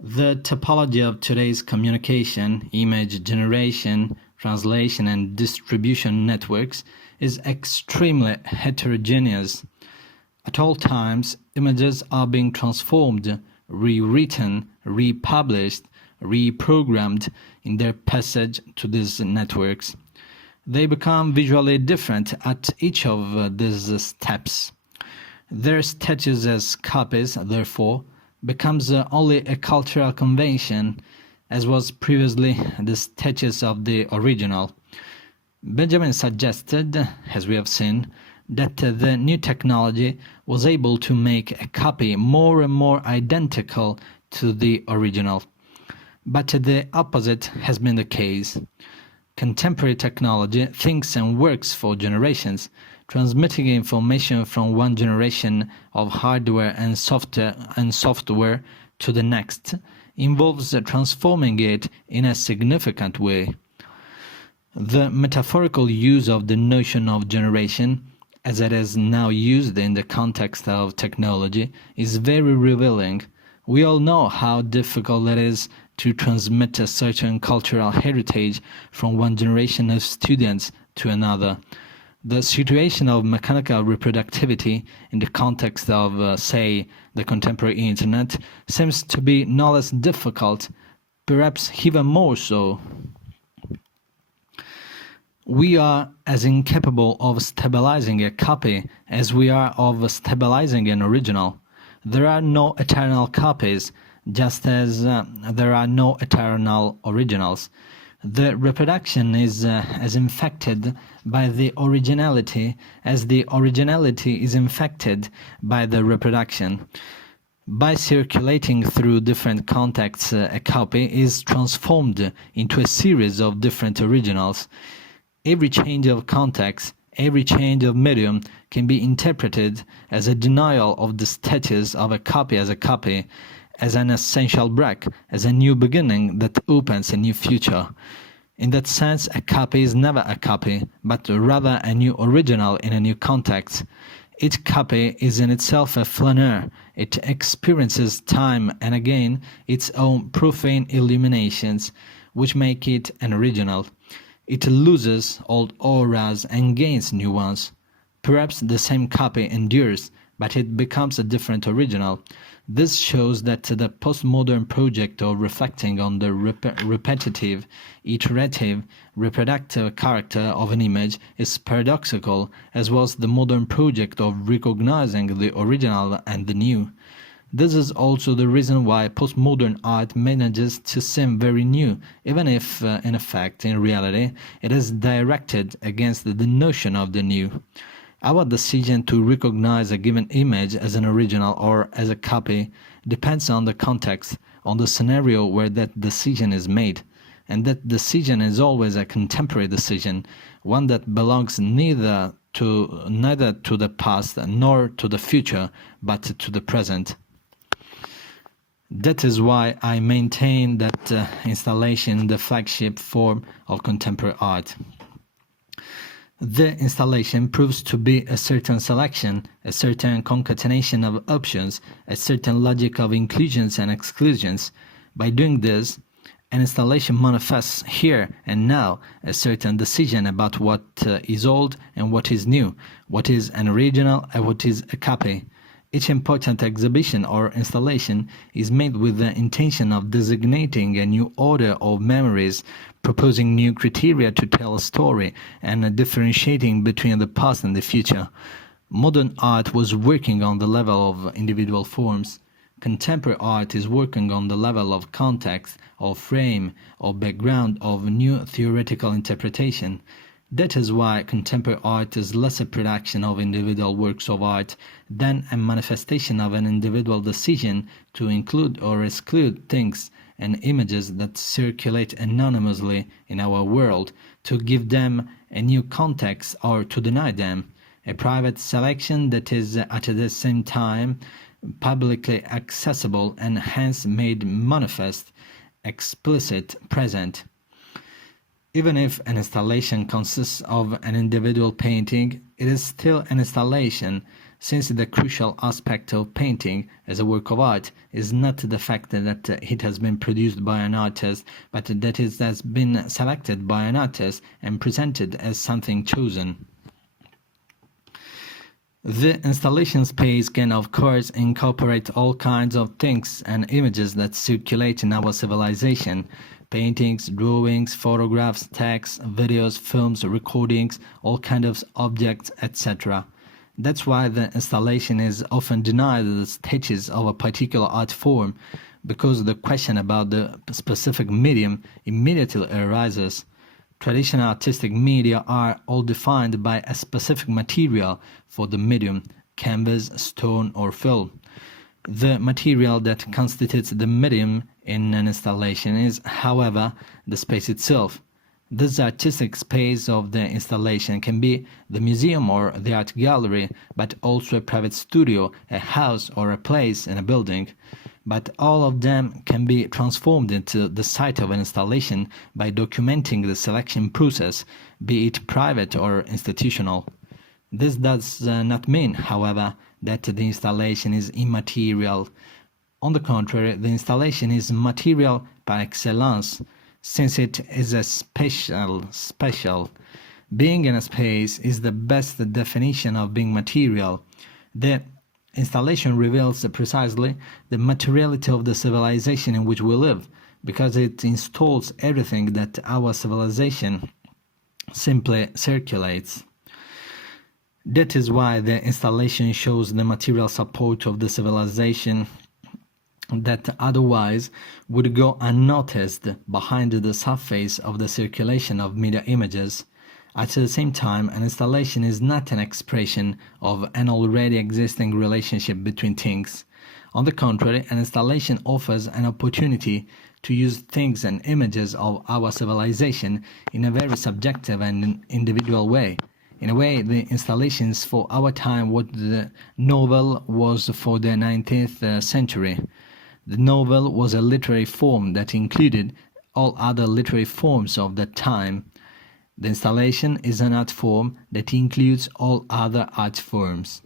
The topology of today's communication, image generation, translation, and distribution networks is extremely heterogeneous. At all times, images are being transformed, rewritten, republished, reprogrammed in their passage to these networks. They become visually different at each of these steps. Their status as copies, therefore, becomes only a cultural convention, as was previously the status of the original. Benjamin suggested, as we have seen, that the new technology was able to make a copy more and more identical to the original. But the opposite has been the case. Contemporary technology thinks and works for generations, transmitting information from one generation of hardware and software to the next involves transforming it in a significant way. The metaphorical use of the notion of generation, as it is now used in the context of technology, is very revealing. We all know how difficult it is to transmit a certain cultural heritage from one generation of students to another. The situation of mechanical reproductivity in the context of, say, the contemporary internet seems to be no less difficult, perhaps even more so. We are as incapable of stabilizing a copy as we are of stabilizing an original. There are no eternal copies, just as there are no eternal originals. The reproduction is as infected by the originality as the originality is infected by the reproduction. By circulating through different contexts, a copy is transformed into a series of different originals. Every change of context, every change of medium can be interpreted as a denial of the status of a copy, as an essential break, as a new beginning that opens a new future. In that sense, a copy is never a copy, but rather a new original in a new context. Each copy is in itself a flaneur. It experiences time and again its own profane illuminations, which make it an original. It loses old auras and gains new ones. Perhaps the same copy endures, but it becomes a different original. This shows that the postmodern project of reflecting on the repetitive, iterative, reproductive character of an image is paradoxical, as was the modern project of recognizing the original and the new. This is also the reason why postmodern art manages to seem very new, even if, in effect, in reality, it is directed against the notion of the new. Our decision to recognize a given image as an original or as a copy depends on the context, on the scenario where that decision is made. And that decision is always a contemporary decision, one that belongs neither to the past nor to the future, but to the present. That is why I maintain that installation the flagship form of contemporary art. The installation proves to be a certain selection, a certain concatenation of options, a certain logic of inclusions and exclusions. By doing this, an installation manifests here and now a certain decision about what is old and what is new, what is an original and what is a copy. Each important exhibition or installation is made with the intention of designating a new order of memories, proposing new criteria to tell a story, and differentiating between the past and the future. Modern art was working on the level of individual forms. Contemporary art is working on the level of context, of frame, of background, of new theoretical interpretation. That is why contemporary art is less a production of individual works of art than a manifestation of an individual decision to include or exclude things and images that circulate anonymously in our world, to give them a new context or to deny them. A private selection that is at the same time publicly accessible and hence made manifest, explicit, present. Even if an installation consists of an individual painting, it is still an installation. since the crucial aspect of painting as a work of art is not the fact that it has been produced by an artist, but that it has been selected by an artist and presented as something chosen. The installation space can of course incorporate all kinds of things and images that circulate in our civilization: paintings, drawings, photographs, texts, videos, films, recordings, all kinds of objects, etc. That's why the installation is often denied the status of a particular art form, because the question about the specific medium immediately arises. Traditional artistic media are all defined by a specific material for the medium: canvas, stone, or film. The material that constitutes the medium in an installation is, however, the space itself. This artistic space of the installation can be the museum or the art gallery, but also a private studio, a house, or a place in a building. But all of them can be transformed into the site of an installation by documenting the selection process, be it private or institutional. This does not mean, however, that the installation is immaterial. On the contrary, the installation is material par excellence, since it is a special. Being in a space is the best definition of being material. The installation reveals precisely the materiality of the civilization in which we live, because it installs everything that our civilization simply circulates. That is why the installation shows the material support of the civilization that otherwise would go unnoticed behind the surface of the circulation of media images. At the same time, an installation is not an expression of an already existing relationship between things. On the contrary, an installation offers an opportunity to use things and images of our civilization in a very subjective and individual way. In a way, the installation is for our time what the novel was for the 19th century. The novel was a literary form that included all other literary forms of that time. The installation is an art form that includes all other art forms.